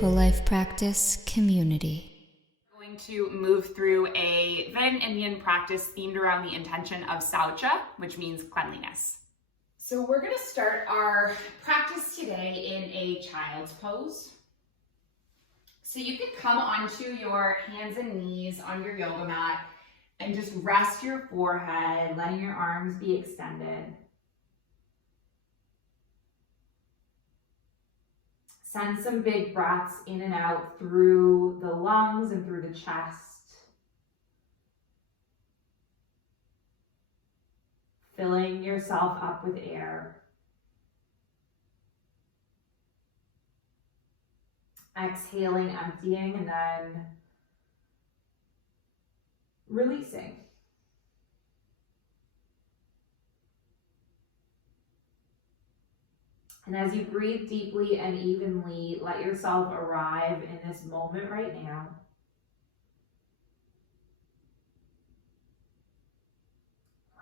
Mindful Life Practice community. Going to move through a Vin Yin practice themed around the intention of SAUCHA, which means cleanliness. So we're going to start our practice today in a child's pose. So you can come onto your hands and knees on your yoga mat and just rest your forehead, letting your arms be extended. Send some big breaths in and out through the lungs and through the chest. Filling yourself up with air. Exhaling, emptying, and then releasing. And as you breathe deeply and evenly, let yourself arrive in this moment right now.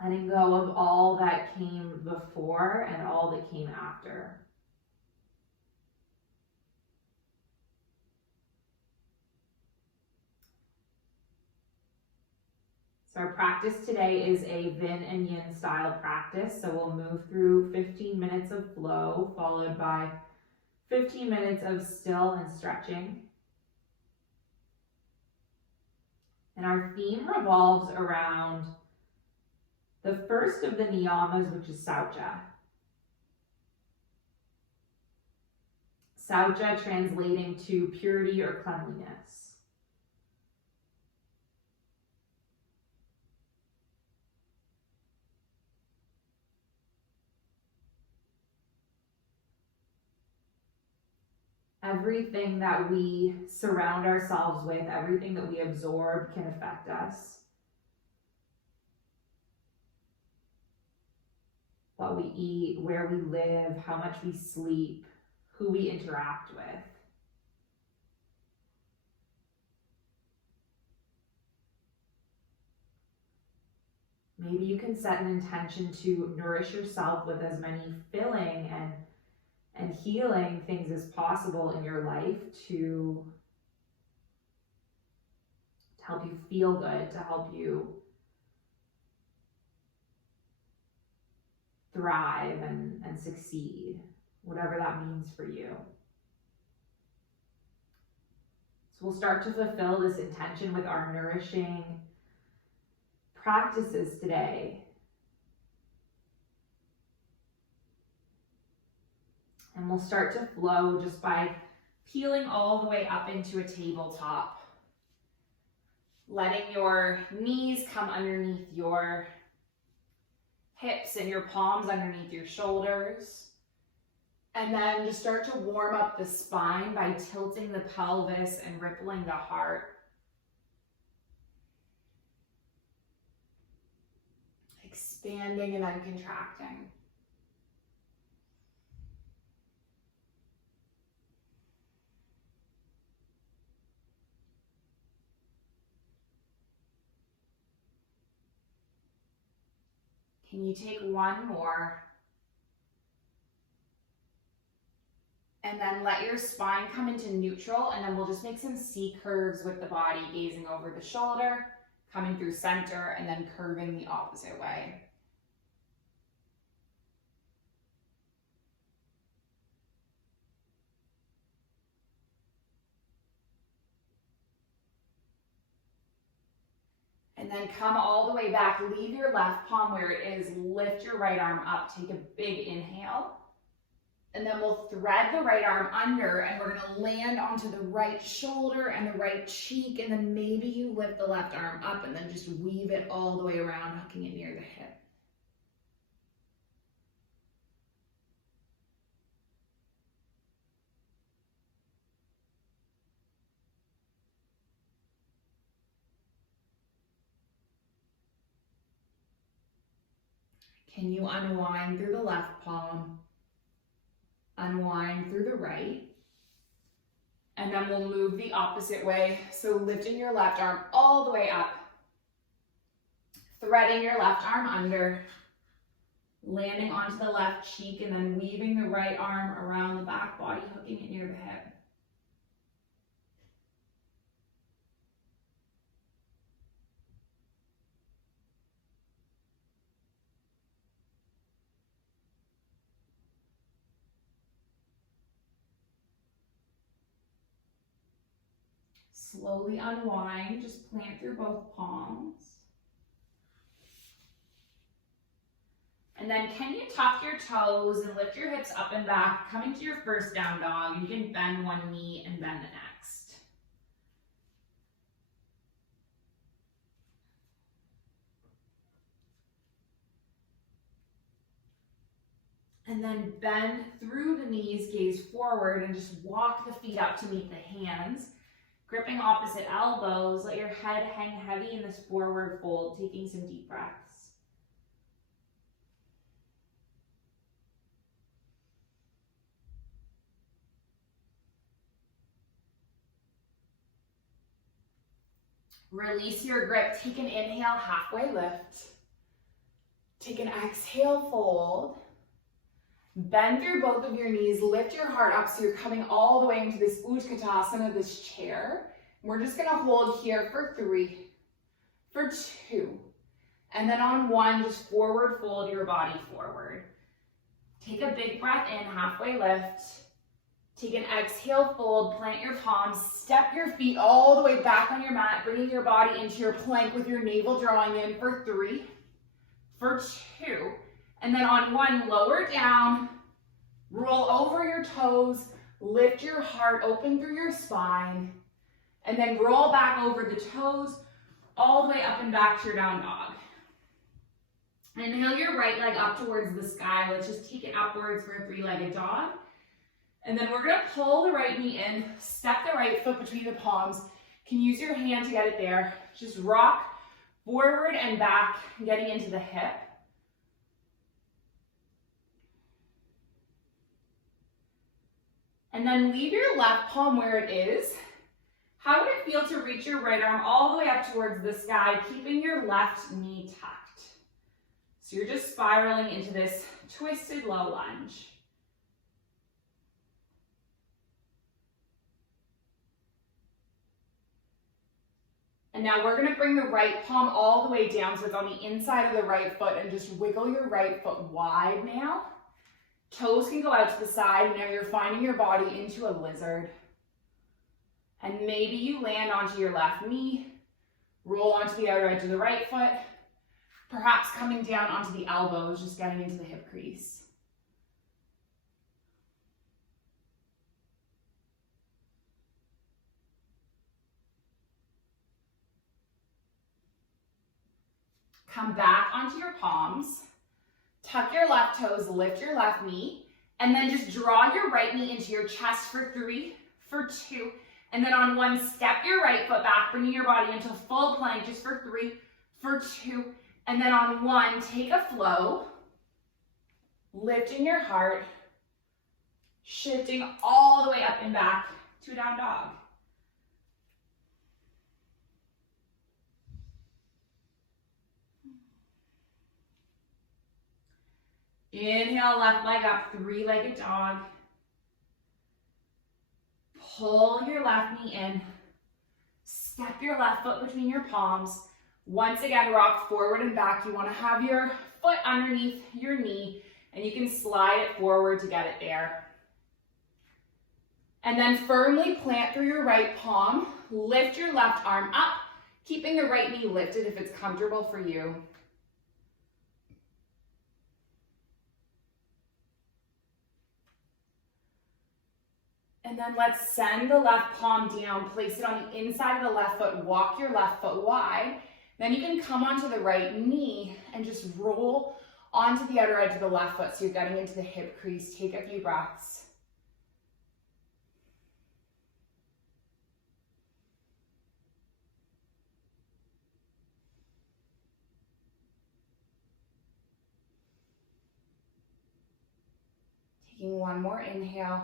Letting go of all that came before and all that came after. So our practice today is a Vin and Yin style practice. So we'll move through 15 minutes of flow, followed by 15 minutes of still and stretching. And our theme revolves around the first of the niyamas, which is SAUCHA. SAUCHA translating to purity or cleanliness. Everything that we surround ourselves with, everything that we absorb can affect us. What we eat, where we live, how much we sleep, who we interact with. Maybe you can set an intention to nourish yourself with as many filling and healing things as possible in your life to help you feel good, to help you thrive and succeed, whatever that means for you. So we'll start to fulfill this intention with our nourishing practices today. And we'll start to flow just by peeling all the way up into a tabletop. Letting your knees come underneath your hips and your palms underneath your shoulders. And then just start to warm up the spine by tilting the pelvis and rippling the heart. Expanding and then contracting. Can you take one more? And then let your spine come into neutral, and then we'll just make some C curves with the body, gazing over the shoulder, coming through center, and then curving the opposite way. And then come all the way back. Leave your left palm where it is. Lift your right arm up. Take a big inhale. And then we'll thread the right arm under, and we're going to land onto the right shoulder and the right cheek. And then maybe you lift the left arm up and then just weave it all the way around, hooking it near the hip. Can you unwind through the left palm, unwind through the right, and then we'll move the opposite way. So lifting your left arm all the way up, threading your left arm under, landing onto the left cheek, and then weaving the right arm around the back body, hooking it near the hip. Slowly unwind, just plant through both palms. And then can you tuck your toes and lift your hips up and back, coming to your first down dog. You can bend one knee and bend the next. And then bend through the knees, gaze forward, and just walk the feet up to meet the hands. Gripping opposite elbows, let your head hang heavy in this forward fold, taking some deep breaths. Release your grip, take an inhale, halfway lift. Take an exhale, fold. Bend through both of your knees, lift your heart up so you're coming all the way into this Utkatasana, this chair. We're just gonna hold here for 3, for 2, and then on 1, just forward fold your body forward. Take a big breath in, halfway lift. Take an exhale, fold, plant your palms, step your feet all the way back on your mat, bringing your body into your plank with your navel drawing in for 3, for 2, and then on 1, lower down, roll over your toes, lift your heart open through your spine, and then roll back over the toes, all the way up and back to your down dog. Inhale your right leg up towards the sky. Let's just take it upwards for a 3-legged dog. And then we're gonna pull the right knee in, step the right foot between the palms. You can use your hand to get it there. Just rock forward and back, getting into the hip. And then leave your left palm where it is. How would it feel to reach your right arm all the way up towards the sky, keeping your left knee tucked? So you're just spiraling into this twisted low lunge. And now we're gonna bring the right palm all the way down so it's on the inside of the right foot, and just wiggle your right foot wide now. Toes can go out to the side. Now you're finding your body into a lizard. And maybe you land onto your left knee, roll onto the outer edge of the right foot, perhaps coming down onto the elbows, just getting into the hip crease. Come back onto your palms, tuck your left toes, lift your left knee, and then just draw your right knee into your chest for 3, for 2, and then on 1, step your right foot back, bringing your body into full plank just for 3, for 2, and then on 1, take a flow, lifting your heart, shifting all the way up and back to a down dog. Inhale, left leg up, 3-legged dog. Pull your left knee in. Step your left foot between your palms. Once again, rock forward and back. You want to have your foot underneath your knee, and you can slide it forward to get it there. And then firmly plant through your right palm. Lift your left arm up, keeping the right knee lifted if it's comfortable for you. And then let's send the left palm down, place it on the inside of the left foot, walk your left foot wide. Then you can come onto the right knee and just roll onto the outer edge of the left foot so you're getting into the hip crease. Take a few breaths. Taking one more inhale.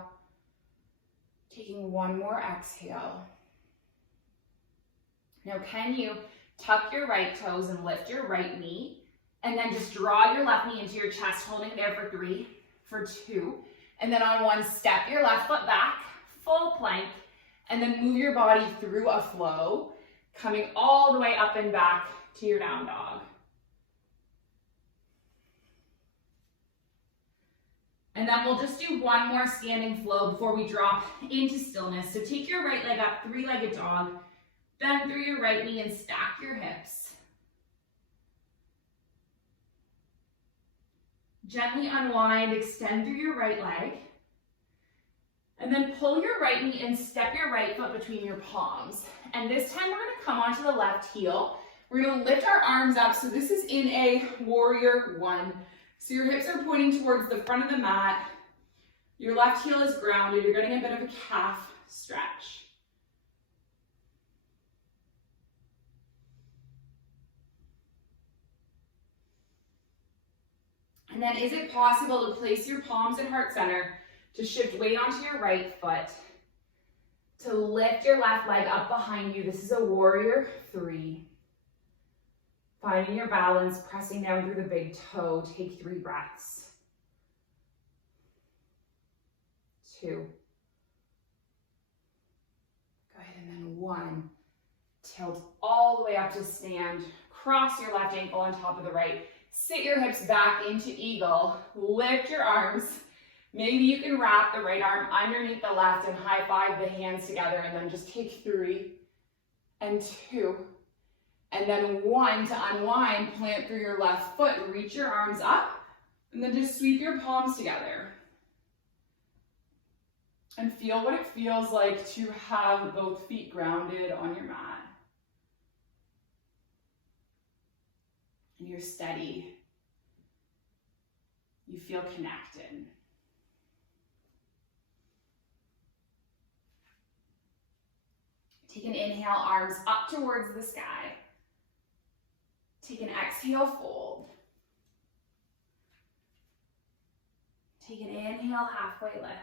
Taking one more exhale. Now can you tuck your right toes and lift your right knee, and then just draw your left knee into your chest, holding there for 3, for 2, and then on 1, step your left foot back, full plank, and then move your body through a flow, coming all the way up and back to your down dog. And then we'll just do one more standing flow before we drop into stillness. So take your right leg up, 3-legged dog. Bend through your right knee and stack your hips. Gently unwind, extend through your right leg. And then pull your right knee and step your right foot between your palms. And this time we're gonna come onto the left heel. We're gonna lift our arms up. So this is in a warrior one. So your hips are pointing towards the front of the mat. Your left heel is grounded. You're getting a bit of a calf stretch. And then is it possible to place your palms at heart center, to shift weight onto your right foot, to lift your left leg up behind you. This is a warrior three. Finding your balance, pressing down through the big toe. Take 3 breaths. 2. Go ahead, and then 1. Tilt all the way up to stand. Cross your left ankle on top of the right. Sit your hips back into eagle. Lift your arms. Maybe you can wrap the right arm underneath the left and high five the hands together, and then just take 3 and 2. And then 1 to unwind, plant through your left foot, reach your arms up, and then just sweep your palms together. And feel what it feels like to have both feet grounded on your mat. And you're steady. You feel connected. Take an inhale, arms up towards the sky. Take an exhale, fold. Take an inhale, halfway lift.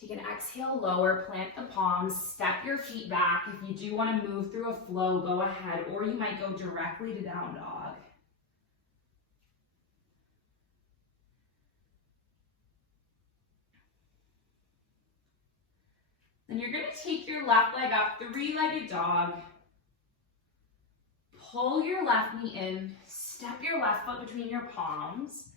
Take an exhale, lower, plant the palms, step your feet back. If you do want to move through a flow, go ahead, or you might go directly to down dog. Then you're going to take your left leg up, 3-legged dog. Pull your left knee in, step your left foot between your palms,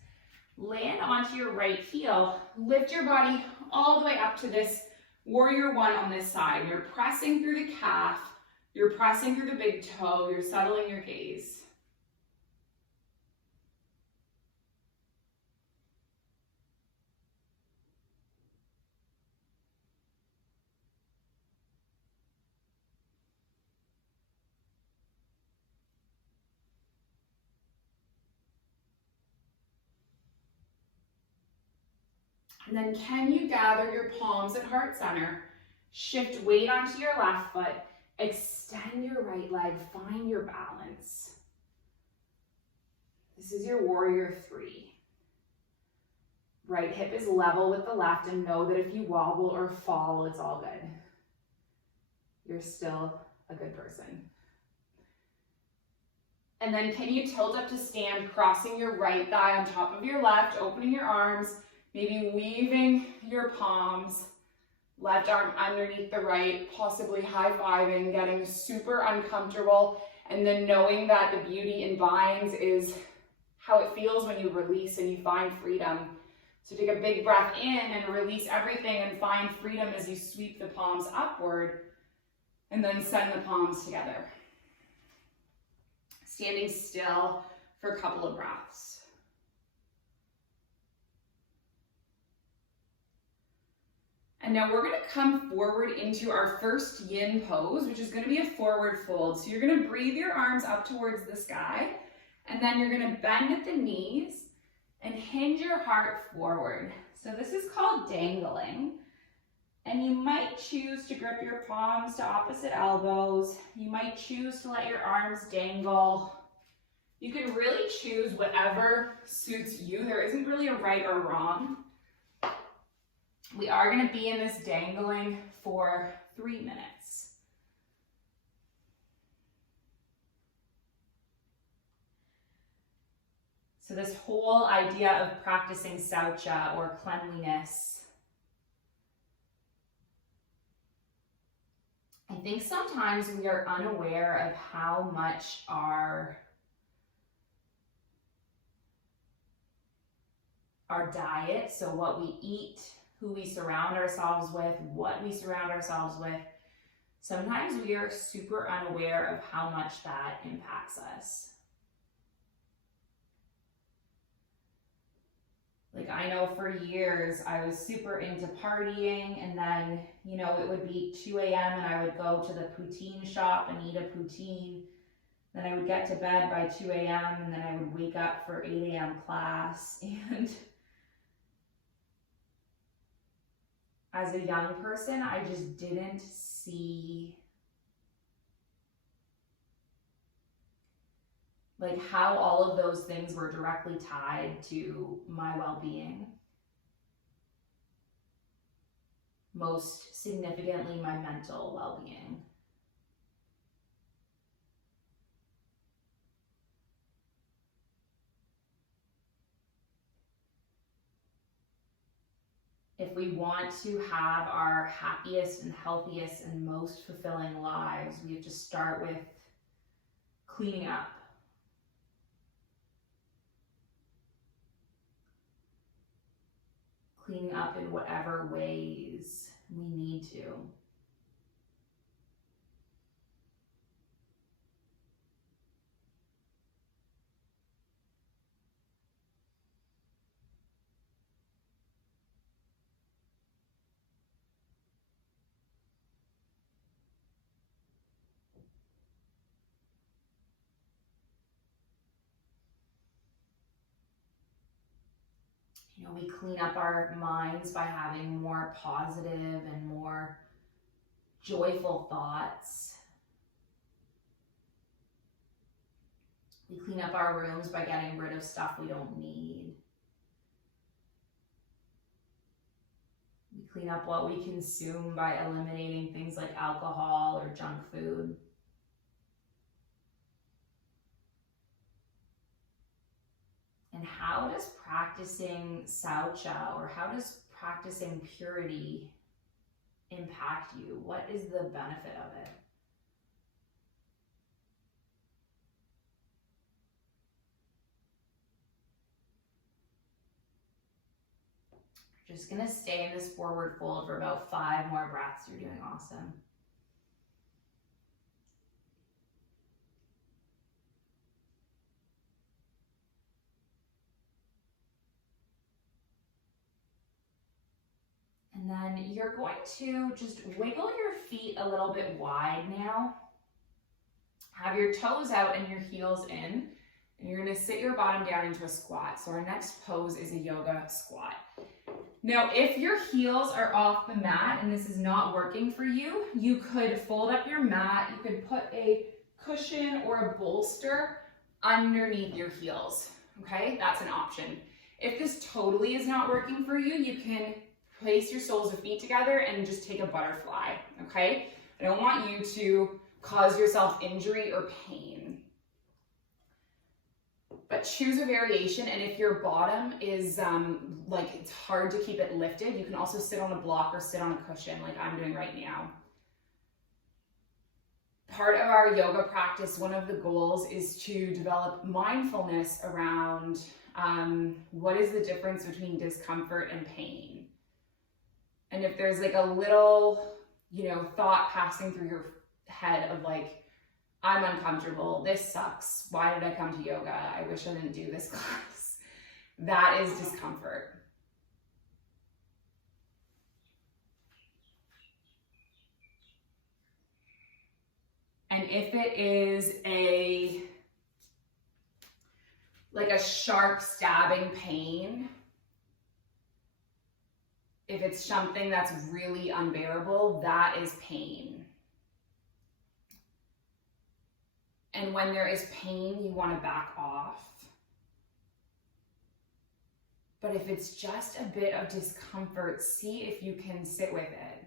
land onto your right heel, lift your body all the way up to this warrior one on this side. You're pressing through the calf, you're pressing through the big toe, you're settling your gaze. And then can you gather your palms at heart center, shift weight onto your left foot, extend your right leg, find your balance. This is your warrior three. Right hip is level with the left, and know that if you wobble or fall, it's all good. You're still a good person. And then can you tilt up to stand, crossing your right thigh on top of your left, opening your arms, maybe weaving your palms, left arm underneath the right, possibly high-fiving, getting super uncomfortable, and then knowing that the beauty in vines is how it feels when you release and you find freedom. So take a big breath in and release everything and find freedom as you sweep the palms upward, and then send the palms together. Standing still for a couple of breaths. And now we're going to come forward into our first yin pose, which is going to be a forward fold. So you're going to breathe your arms up towards the sky, and then you're going to bend at the knees and hinge your heart forward. So this is called dangling. And you might choose to grip your palms to opposite elbows. You might choose to let your arms dangle. You can really choose whatever suits you. There isn't really a right or wrong. We are going to be in this dangling for 3 minutes. So this whole idea of practicing SAUCHA, or cleanliness, I think sometimes we are unaware of how much our diet, so what we eat, who we surround ourselves with, what we surround ourselves with, Sometimes we are super unaware of how much that impacts us. Like, I know for years I was super into partying, and then, you know, it would be 2 a.m. and I would go to the poutine shop and eat a poutine. Then I would get to bed by 2 a.m. and then I would wake up for 8 a.m. class. And as a young person, I just didn't see like how all of those things were directly tied to my well-being. Most significantly, my mental well-being. If we want to have our happiest and healthiest and most fulfilling lives, we have to start with cleaning up. Cleaning up in whatever ways we need to. You know, we clean up our minds by having more positive and more joyful thoughts. We clean up our rooms by getting rid of stuff we don't need. We clean up what we consume by eliminating things like alcohol or junk food. And how does practicing SAUCHA, or how does practicing purity impact you? What is the benefit of it? Just gonna stay in this forward fold for about 5 more breaths. You're doing awesome. And then you're going to just wiggle your feet a little bit wide now. Have your toes out and your heels in. And you're gonna sit your bottom down into a squat. So our next pose is a yoga squat. Now, if your heels are off the mat and this is not working for you, you could fold up your mat. You could put a cushion or a bolster underneath your heels, okay? That's an option. If this totally is not working for you, you can place your soles of feet together and just take a butterfly, okay? I don't want you to cause yourself injury or pain. But choose a variation, and if your bottom is like it's hard to keep it lifted, you can also sit on a block or sit on a cushion like I'm doing right now. Part of our yoga practice, one of the goals is to develop mindfulness around what is the difference between discomfort and pain. And if there's like a little, you know, thought passing through your head of like, I'm uncomfortable, this sucks, why did I come to yoga, I wish I didn't do this class, that is discomfort. And if it is like a sharp stabbing pain, if it's something that's really unbearable, that is pain. And when there is pain, you want to back off. But if it's just a bit of discomfort, see if you can sit with it.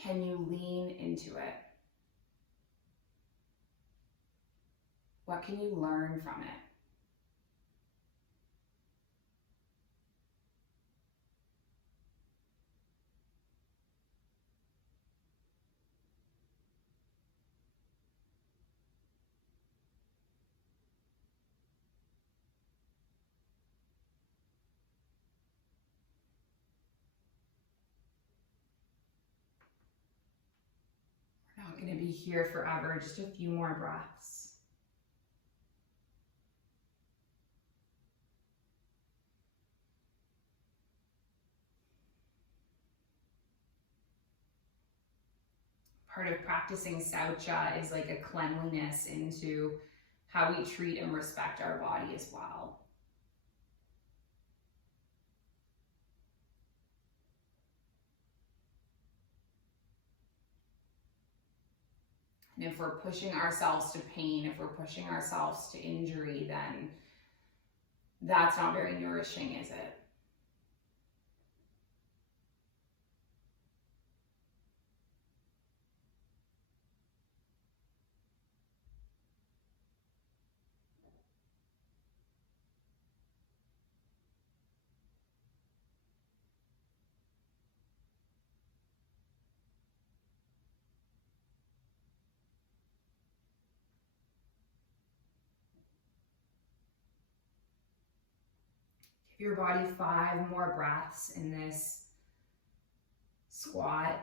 Can you lean into it? What can you learn from it? going to be here forever, just a few more breaths. Part of practicing SAUCHA is like a cleanliness into how we treat and respect our body as well. And if we're pushing ourselves to pain, if we're pushing ourselves to injury, then that's not very nourishing, is it? Give your body 5 more breaths in this squat.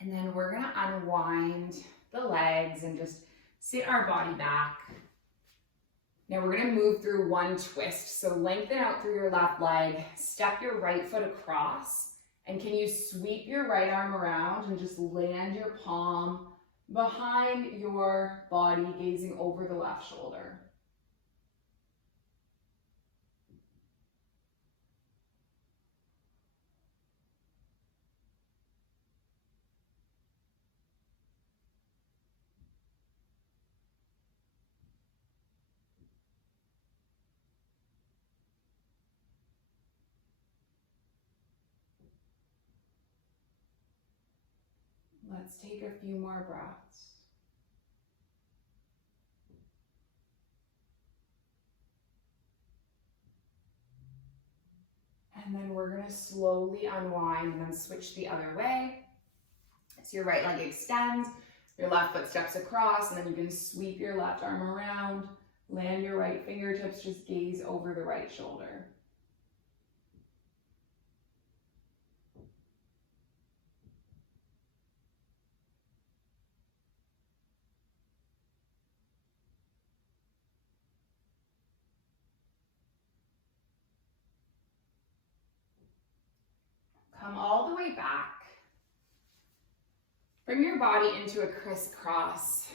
And then we're gonna unwind the legs and just sit our body back. Now we're gonna move through one twist. So lengthen out through your left leg, step your right foot across, and can you sweep your right arm around and just land your palm behind your body, gazing over the left shoulder. Let's take a few more breaths. And then we're gonna slowly unwind and then switch the other way. So your right leg extends, your left foot steps across, and then you can sweep your left arm around, land your right fingertips, just gaze over the right shoulder. Come all the way back. Bring your body into a crisscross.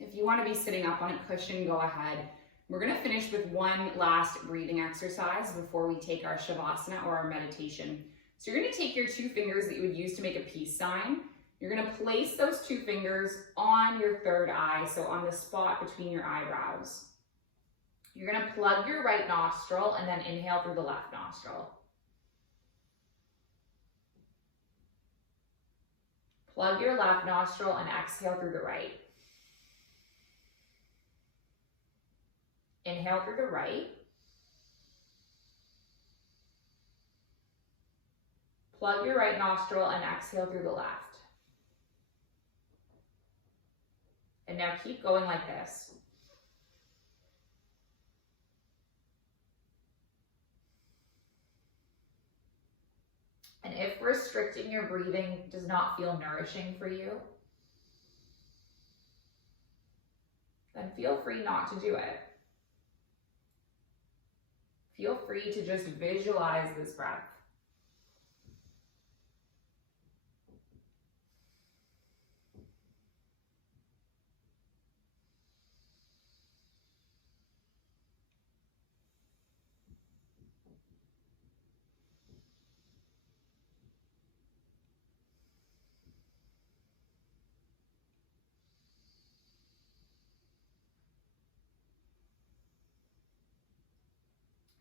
If you want to be sitting up on a cushion, go ahead. We're going to finish with one last breathing exercise before we take our Shavasana or our meditation. So you're going to take your 2 fingers that you would use to make a peace sign. You're going to place those 2 fingers on your third eye, so on the spot between your eyebrows. You're going to plug your right nostril and then inhale through the left nostril. Plug your left nostril and exhale through the right. Inhale through the right. Plug your right nostril and exhale through the left. And now keep going like this. And if restricting your breathing does not feel nourishing for you, then feel free not to do it. Feel free to just visualize this breath.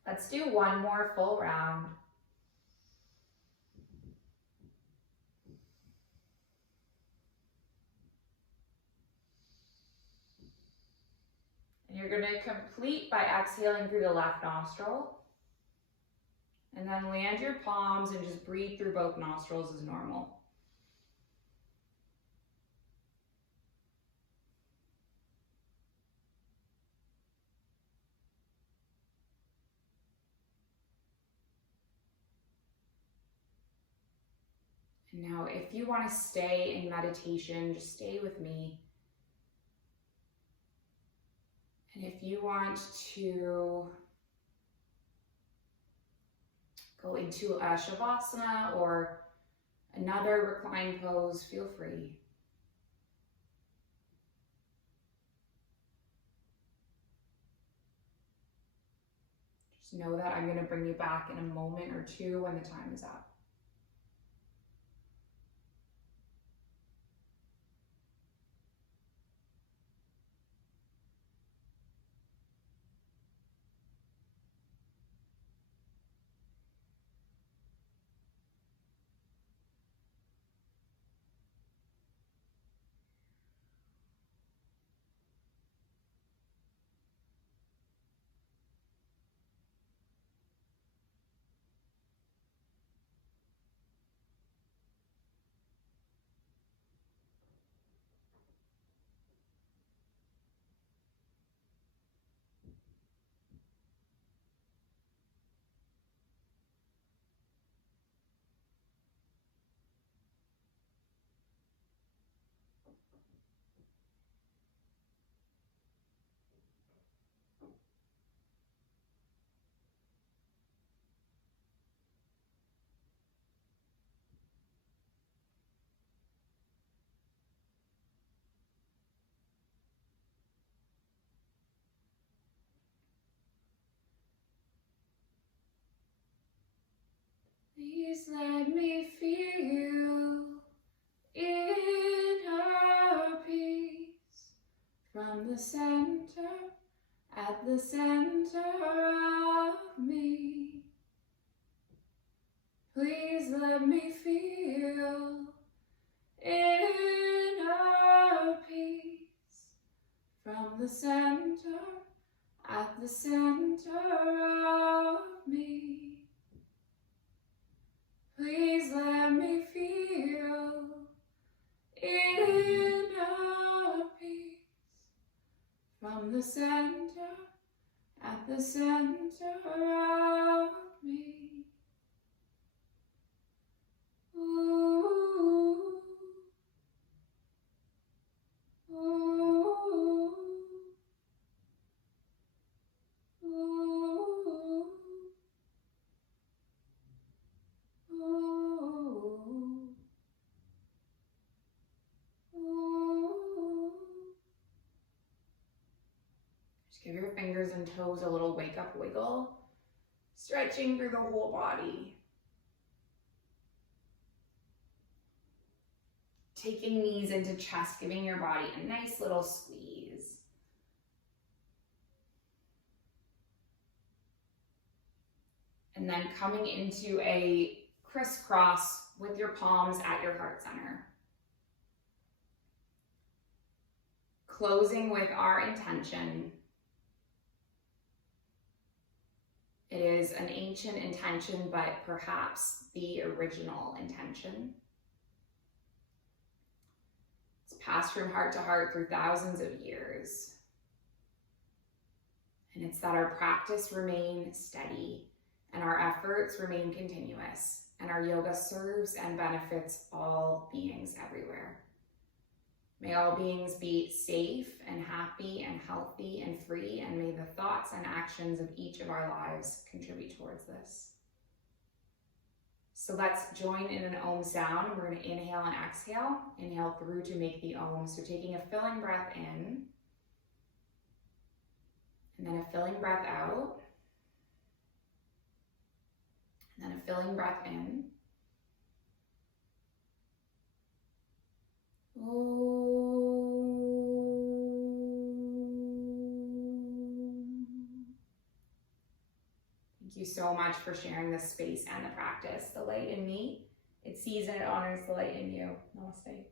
Let's do one more full round. And you're going to complete by exhaling through the left nostril. And then land your palms and just breathe through both nostrils as normal. And now if you want to stay in meditation, just stay with me. And if you want to go into a shavasana or another reclined pose, feel free. Just know that I'm going to bring you back in a moment or two when the time is up. Please let me feel inner peace from the center, at the center of me. Please let me feel inner peace from the center, at the center of me. Please let me feel inner peace from the center, at the center of me. Ooh, ooh, ooh. Ooh, ooh. Just give your fingers and toes a little wake up wiggle, stretching through the whole body. Taking knees into chest, giving your body a nice little squeeze. And then coming into a crisscross with your palms at your heart center. Closing with our intention. It is an ancient intention, but perhaps the original intention. It's passed from heart to heart through thousands of years. And it's that our practice remain steady and our efforts remain continuous, and our yoga serves and benefits all beings everywhere. May all beings be safe and happy and healthy and free, and may the thoughts and actions of each of our lives contribute towards this. So let's join in an Om sound. We're going to inhale and exhale. Inhale through to make the Om. So taking a filling breath in, and then a filling breath out, and then a filling breath in. Thank you so much for sharing this space and the practice. The light in me, it sees and it honors the light in you. Namaste.